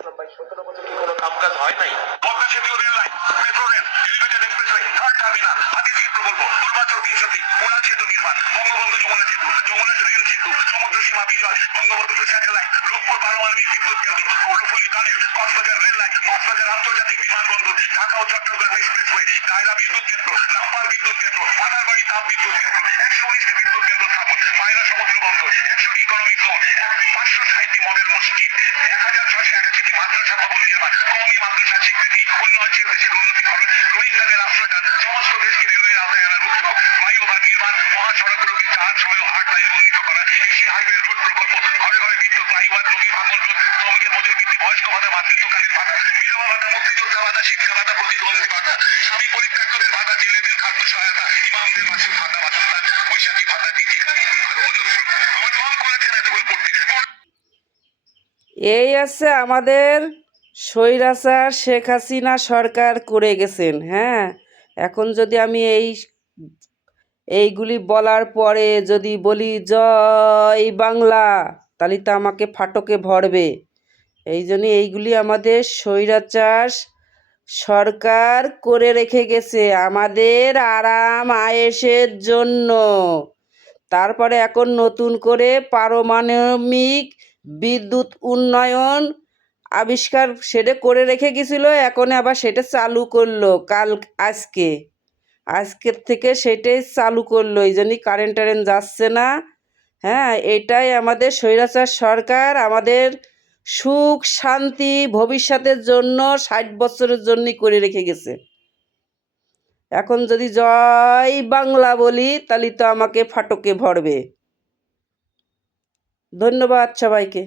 ভাই 17 বছর কি কোনো কামকাজ হয় নাই? পদ্মা সেতু, rail line, metro rail, elevated expressway, third terminal, Hatirjheel প্রকল্প, পূর্বাচল 303, উড়ান সেতু নির্মাণ, বঙ্গবন্ধু যমুনা সেতু, যমুনা রেল সেতু, সমুদ্র সীমা বিজয়, বঙ্গবন্ধু স্যাটেলাইট, রূপপুর পারমাণবিক বিদ্যুৎ কেন্দ্র, Karnaphuli tunnel, Cox's Bazar rail line, Cox's Bazar আন্তর্জাতিক বিমানবন্দর, ঢাকা ও চট্টগ্রাম এক্সপ্রেসওয়ে, দায়রা বিদ্যুৎ কেন্দ্র, লাম্পার বিদ্যুৎ কেন্দ্র, মাদারবাড়ি তাপ বিদ্যুৎ কেন্দ্র, 119টি বিদ্যুৎ কেন্দ্র স্থাপন, পায়রা সমুদ্র বন্দর, 100টি ইকোনমিক জোন, 560টি মডেল মসজিদ, 1681টি মাদ্রাসা ভবন নির্মাণ, কওমি মাদ্রাসার স্বীকৃতি, উন্নয়নশীল দেশের উন্নতিকরণ, রোহিঙ্গাদের আশ্রয়দান, সমস্ত দেশকে রেলওয়ের আওতায় আনার উদ্যোগ, ফ্লাইওভার নির্মাণ, মহাসড়কগুলোকে 4, 6 ও 8 লাইনে উন্নীত করা, এশিয়া হাইওয়ে রুট প্রকল্প, ঘরে ঘরে বিদ্যুৎ, ফ্লাইওভার, নদী ভাঙন রোধ, শ্রমিকের মজুরি বৃদ্ধি, বয়স্ক ভাতা, মাতৃত্বকালীন ভাতা, বিধবা ভাতা, মুক্তিযোদ্ধা ভাতা, শিক্ষা ভাতা, প্রতিবন্ধী ভাতা, স্বামী পরিত্যক্তদের ভাতা, জেলেদের খাদ্য সহায়তা, ইমামদের মাসিক ভাতা, বাসস্থান, বৈশাখী ভাতা, তিথি আরো অজস্র। আমার রং করেছেন এতগুলো পড়তে। এই আছে আমাদের স্বৈরাচার শেখ হাসিনা সরকার করে গেছেন। হ্যাঁ, এখন যদি আমি এইগুলি বলার পরে যদি বলি জয় বাংলা, তাহলে তো আমাকে ফাটকে ভরবে। এই জন্য এইগুলি আমাদের স্বৈরাচার সরকার করে রেখে গেছে আমাদের আরাম আয়েশের জন্য। তারপরে এখন নতুন করে পারমাণবিক বিদ্যুৎ উন্নয়ন আবিষ্কার সেটা করে রেখে গেছিল, এখন আবার সেটা চালু করলো আজকের থেকে সেটাই চালু করলো। এই জন্যই কারেন্ট যাচ্ছে না। হ্যাঁ, এটাই আমাদের স্বৈরাচার সরকার আমাদের সুখ শান্তি ভবিষ্যতের জন্য 60 বছরের জন্যই করে রেখে গেছে। এখন যদি জয় বাংলা বলি তাহলে তো আমাকে ফাটকে ভরবে। ধন্যবাদ সবাইকে।